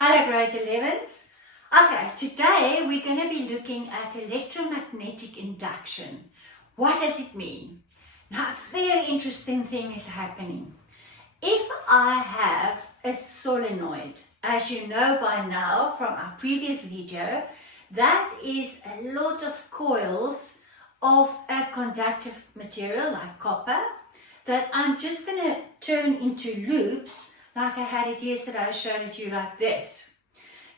Hello grade 11s. Okay, today we're going to be looking at electromagnetic induction. What does it mean? Now a very interesting thing is happening. If I have a solenoid, as you know by now from our previous video, that is a lot of coils of a conductive material like copper that I'm just going to turn into loops like I had it yesterday. I showed it to you like this.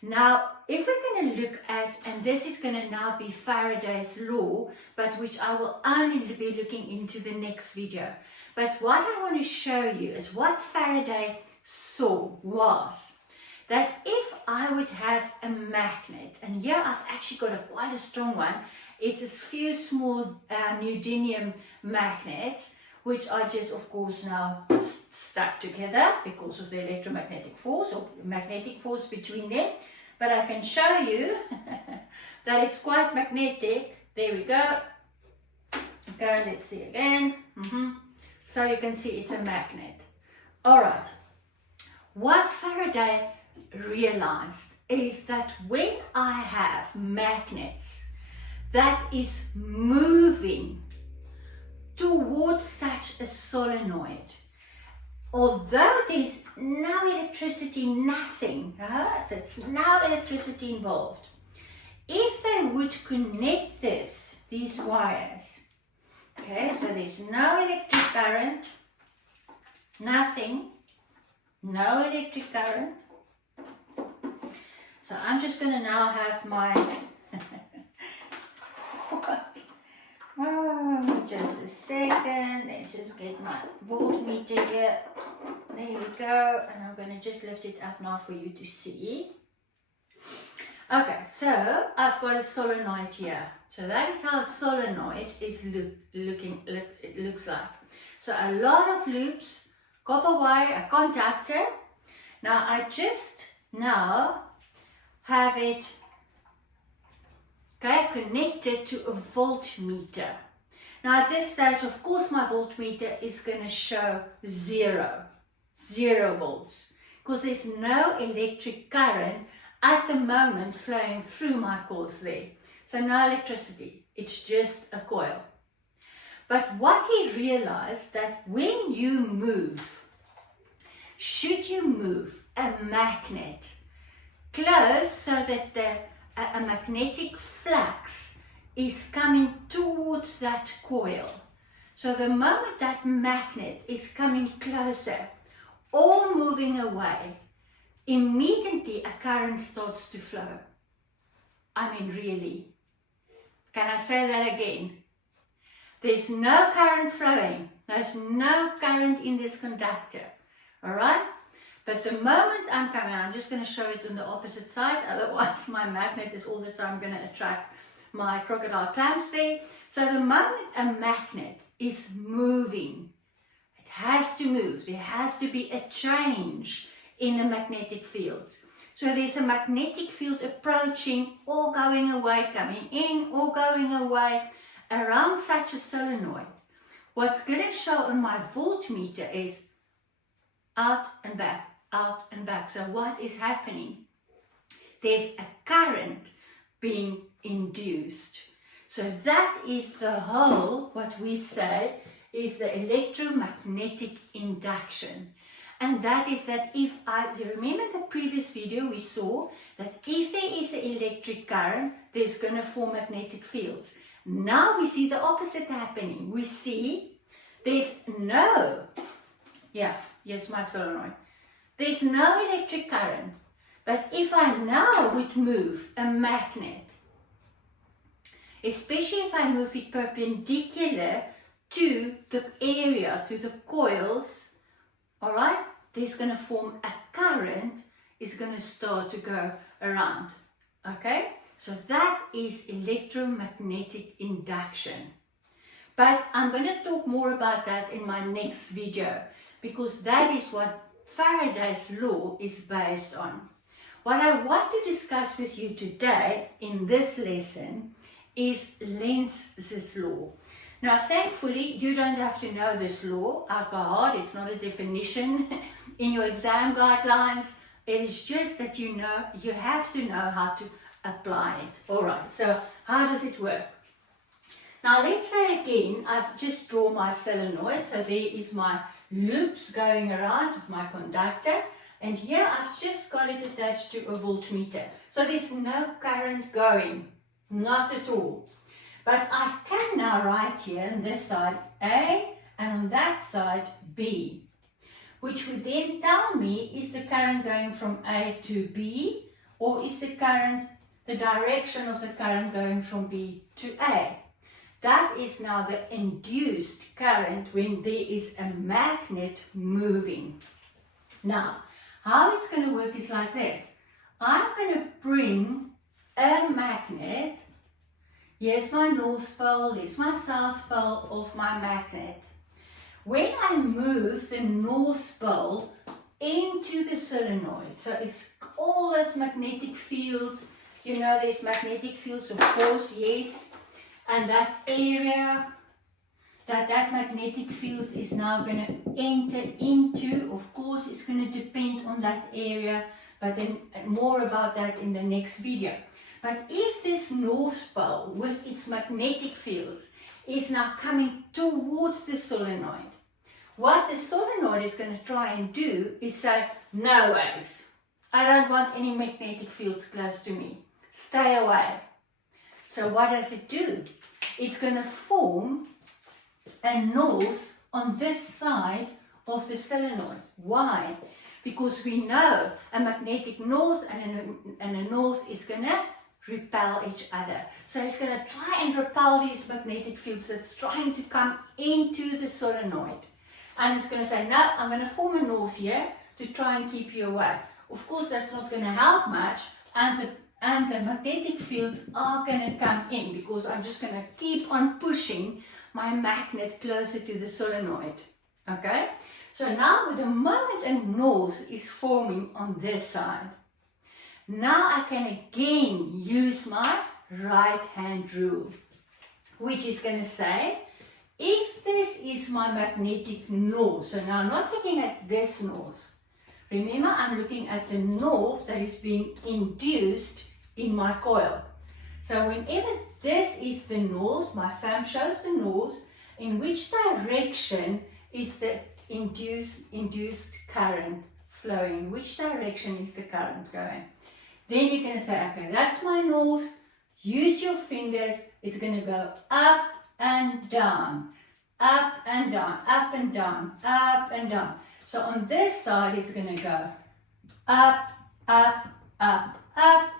Now, if we're going to look at, and this is going to now be Faraday's law, but which I will only be looking into the next video. But what I want to show you is what Faraday saw was that if I would have a magnet, and here I've actually got quite a strong one, it's a few small neodymium magnets, which are just, of course, now stuck together because of the electromagnetic force or magnetic force between them. But I can show you that it's quite magnetic. There we go. Okay, let's see again. So you can see it's a magnet. All right. What Faraday realized is that when I have magnets that is moving towards such a solenoid, although there's no electricity, nothing, so it's no electricity involved, if they would connect these wires, okay, so there's no electric current, nothing, no electric current. So I'm just going to now have my oh, just a second, let's just get my voltmeter here. There we go, and I'm going to just lift it up now for you to see. Okay, so I've got a solenoid here. So that is how a solenoid is looks like. So a lot of loops, copper wire, a conductor. Now I just have it connected to a voltmeter. Now at this stage, of course, my voltmeter is going to show zero volts, because there's no electric current at the moment flowing through my coils there. So no electricity, it's just a coil. But what he realized, that when you move, should you move a magnet close so that a magnetic flux is coming towards that coil. So the moment that magnet is coming closer or moving away, immediately a current starts to flow. I mean, really. Can I say that again? There's no current flowing. There's no current in this conductor. All right? But the moment I'm coming, I'm just going to show it on the opposite side, otherwise my magnet is all the time going to attract my crocodile clamps there. So the moment a magnet is moving, it has to move. There has to be a change in the magnetic fields. So there's a magnetic field approaching or going away, coming in or going away around such a solenoid. What's going to show on my voltmeter is out and back, out and back. So what is happening? There's a current being induced. So that is the whole, what we say, is the electromagnetic induction. And that is that if do you remember the previous video we saw that if there is an electric current, there's going to form magnetic fields. Now we see the opposite happening. We see there's no, here's my solenoid. There's no electric current. But if I now would move a magnet, especially if I move it perpendicular to the area, to the coils, all right, there's going to form a current, is going to start to go around. Okay, so that is electromagnetic induction. But I'm going to talk more about that in my next video, because that is what Faraday's law is based on. What I want to discuss with you today in this lesson is Lenz's law. Now, thankfully, you don't have to know this law out by heart. It's not a definition in your exam guidelines, It is just that you have to know how to apply it. All right, so how does it work? Now let's say again, I've just drawn my solenoid. So there is my loops going around of my conductor. And here I've just got it attached to a voltmeter. So there's no current going, not at all. But I can now write here on this side A and on that side B, which would then tell me, is the current going from A to B, or is the direction of the current going from B to A? That is now the induced current when there is a magnet moving. Now, how it's going to work is like this. I'm going to bring a magnet. Here's my north pole, there's my south pole of my magnet. When I move the north pole into the solenoid, so it's all those magnetic fields, there's magnetic fields, of course, yes, and that area that magnetic field is now going to enter into, of course, it's going to depend on that area, but then more about that in the next video. But if this north pole with its magnetic fields is now coming towards the solenoid, what the solenoid is going to try and do is say, no ways, I don't want any magnetic fields close to me, stay away. So what does it do? It's going to form a north on this side of the solenoid. Why? Because we know a magnetic north and a north is going to repel each other. So it's going to try and repel these magnetic fields that's trying to come into the solenoid. And it's going to say, no, I'm going to form a north here to try and keep you away. Of course, that's not going to help much, and the magnetic fields are going to come in because I'm just going to keep on pushing my magnet closer to the solenoid. Okay? So now, the moment a north is forming on this side, now I can again use my right hand rule, which is going to say, if this is my magnetic north, so now I'm not looking at this north. Remember, I'm looking at the north that is being induced in my coil. So whenever this is the north, my thumb shows the north, in which direction is the induced current flowing? Which direction is the current going? Then you're going to say, okay, that's my north. Use your fingers. It's going to go up and down, up and down, up and down, up and down. So on this side, it's going to go up, up, up, up,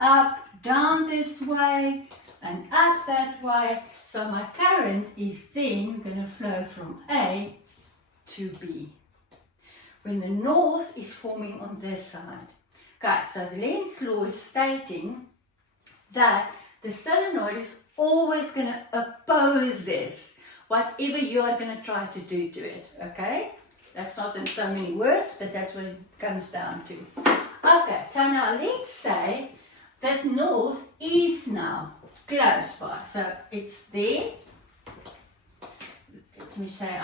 up, down this way, and up that way. So my current is then going to flow from A to B, when the north is forming on this side. Okay, so the Lenz law is stating that the solenoid is always going to oppose this, whatever you are going to try to do to it, okay? That's not in so many words, but that's what it comes down to. Okay, so now let's say that north is now close by. So it's there. Let me say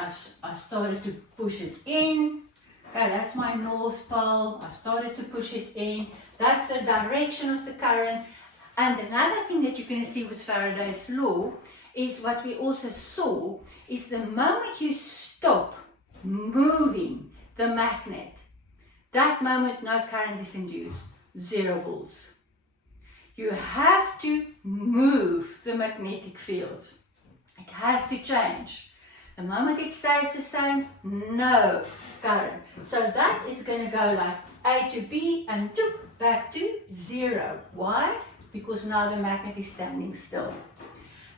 I started to push it in. Okay, that's my north pole. I started to push it in. That's the direction of the current. And another thing that you're going to see with Faraday's law is what we also saw is the moment you stop moving the magnet, that moment no current is induced, 0 volts. You have to move the magnetic fields. It has to change. The moment it stays the same, no current. So that is going to go like A to B and back to 0. Why? Because now the magnet is standing still.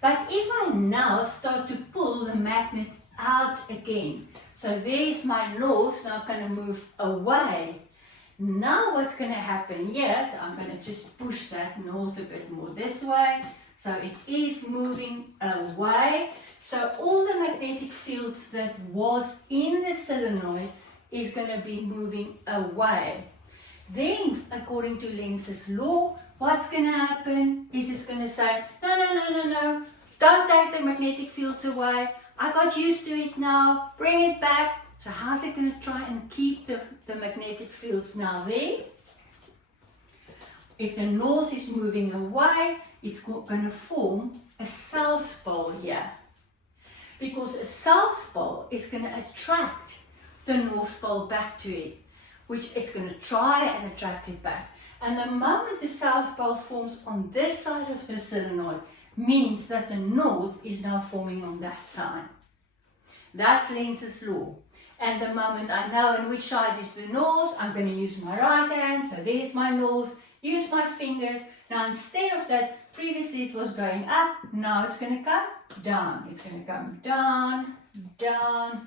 But if I now start to pull the magnet out again, so there's my north, now I'm going to move away. Now what's going to happen? Yes, I'm going to just push that north a bit more this way. So it is moving away. So all the magnetic fields that was in the solenoid is going to be moving away. Then, according to Lenz's law, what's going to happen is it's going to say, no, don't take the magnetic fields away. I got used to it now, bring it back, So how's it going to try and keep the magnetic fields now there? If the north is moving away, it's going to form a south pole here. Because a south pole is going to attract the north pole back to it, which it's going to try and attract it back. And the moment the south pole forms on this side of the solenoid, means that the north is now forming on that side. That's Lenz's law. And the moment I know on which side is the north, I'm going to use my right hand. So there's my north. Use my fingers. Now instead of that, previously it was going up. Now it's going to come down. It's going to come down, down,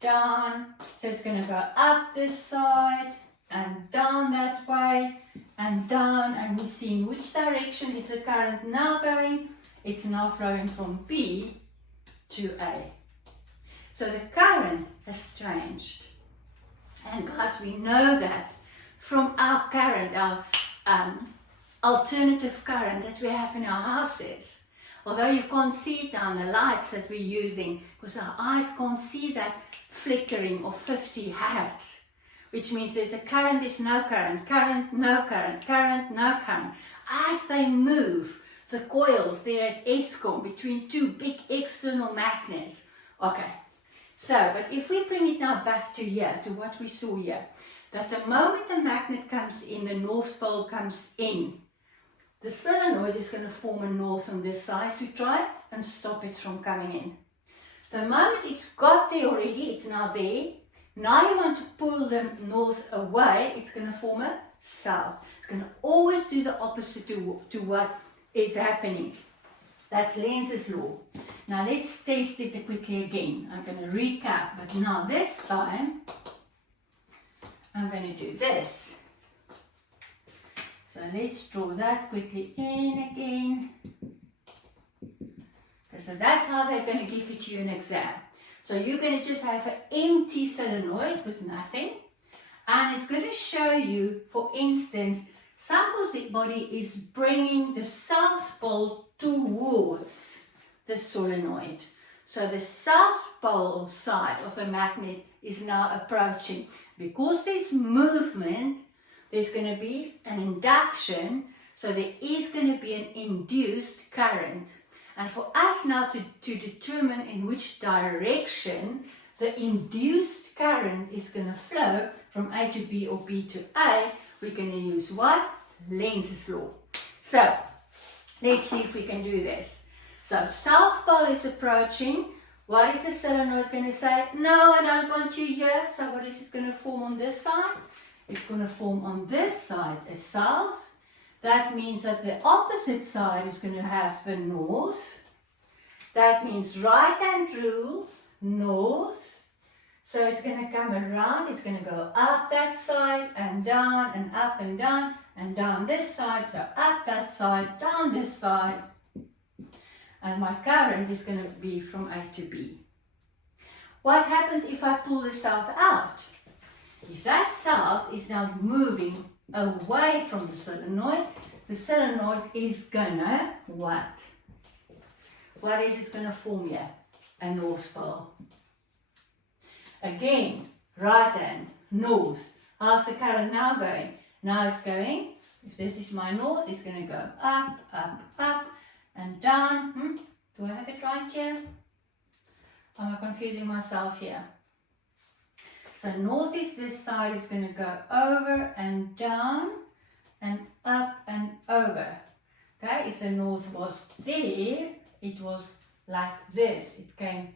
down. So it's going to go up this side and down that way and down. And we see in which direction is the current now going. It's now flowing from B to A. So the current has changed. And guys, we know that from our current, our alternative current that we have in our houses. Although you can't see it now in the lights that we're using, because our eyes can't see that flickering of 50 hertz, which means there's a current, there's no current, current, no current, current, no current. As they move, the coils there at ESCOM between two big external magnets. Okay, so, but if we bring it now back to here, to what we saw here, that the moment the magnet comes in, the north pole comes in, the solenoid is going to form a north on this side to try and stop it from coming in. The moment it's got there already, it's now there. Now you want to pull the north away, it's going to form a south. It's going to always do the opposite to what is happening. That's Lenz's law. Now let's test it quickly again. I'm going to recap, but now this time I'm going to do this. So let's draw that quickly in again. So that's how they're going to give it to you in exam. So you're going to just have an empty solenoid with nothing. And it's going to show you, for instance, suppose the body is bringing the south pole towards the solenoid. So the south pole side of the magnet is now approaching. Because there's movement, there's going to be an induction, so there is going to be an induced current. And for us now to determine in which direction the induced current is going to flow from A to B or B to A, we're going to use what? Lenz's law. So, let's see if we can do this. So, south pole is approaching. What is the solenoid going to say? No, I don't want you here. So, what is it going to form on this side? It's going to form on this side a south. That means that the opposite side is going to have the north. That means right hand rule, north. So it's going to come around, it's going to go up that side and down and up and down this side. So up that side, down this side. And my current is going to be from A to B. What happens if I pull the south out? If that south is now moving away from the solenoid is gonna what? What is it gonna form here? A north pole. Again, right hand, north. How's the current now going? Now it's going, if this is my north, it's gonna go up, up, up, and down. Do I have it right here? Am I confusing myself here? So north is this side, it's going to go over and down and up and over. Okay, if the north was there, it was like this. It came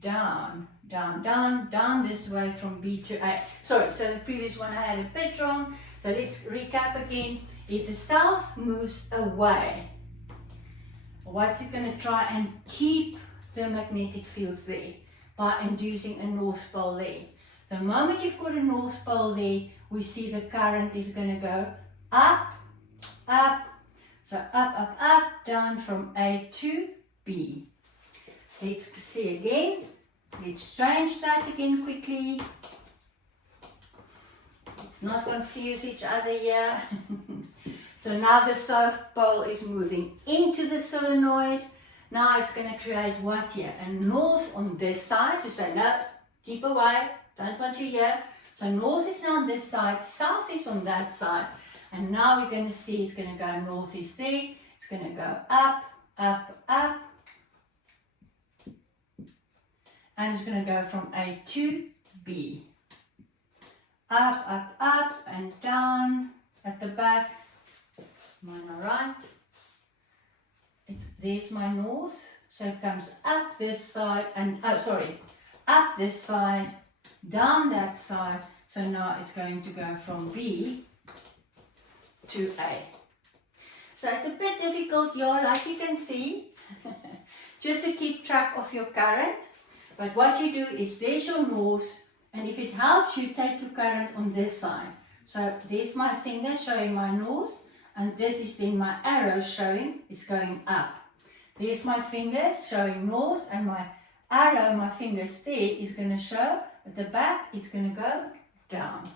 down, down, down, down this way from B to A. Sorry, so the previous one I had a bit wrong. So let's recap again. If the south moves away, what's it going to try and keep the magnetic fields there? By inducing a north pole there. The moment you've got a north pole there, we see the current is going to go up, up, so up, up, up, down from A to B. Let's see again. Let's change that again quickly. Let's not confuse each other here. So now the south pole is moving into the solenoid. Now it's going to create what here? A north on this side to say, no, keep away. Don't want you here. So north is now on this side, south is on that side. And now we're going to see it's going to go north is there. It's going to go up, up, up. And it's going to go from A to B. Up, up, up, and down at the back. On my right. There's my north. So it comes up this side and, up this side, down that side. So now it's going to go from B to A. So it's a bit difficult here, like you can see, just to keep track of your current. But what you do is there's your north, and if it helps you, take your current on this side. So there's my finger showing my north, and this is then my arrow showing it's going up. There's my fingers showing north, and my arrow, my fingers there, is going to show at the back, it's going to go down.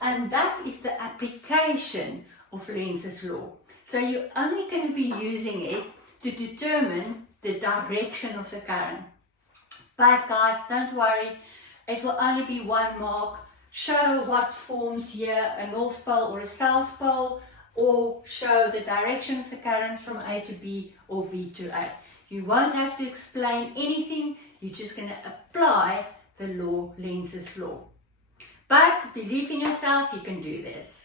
And that is the application of Lenz's law. So you're only going to be using it to determine the direction of the current. But guys, don't worry, it will only be 1 mark. Show what forms here, a north pole or a south pole, or show the direction of the current from A to B or B to A. You won't have to explain anything, you're just going to apply the law, Lenz's law. But believe in yourself, you can do this.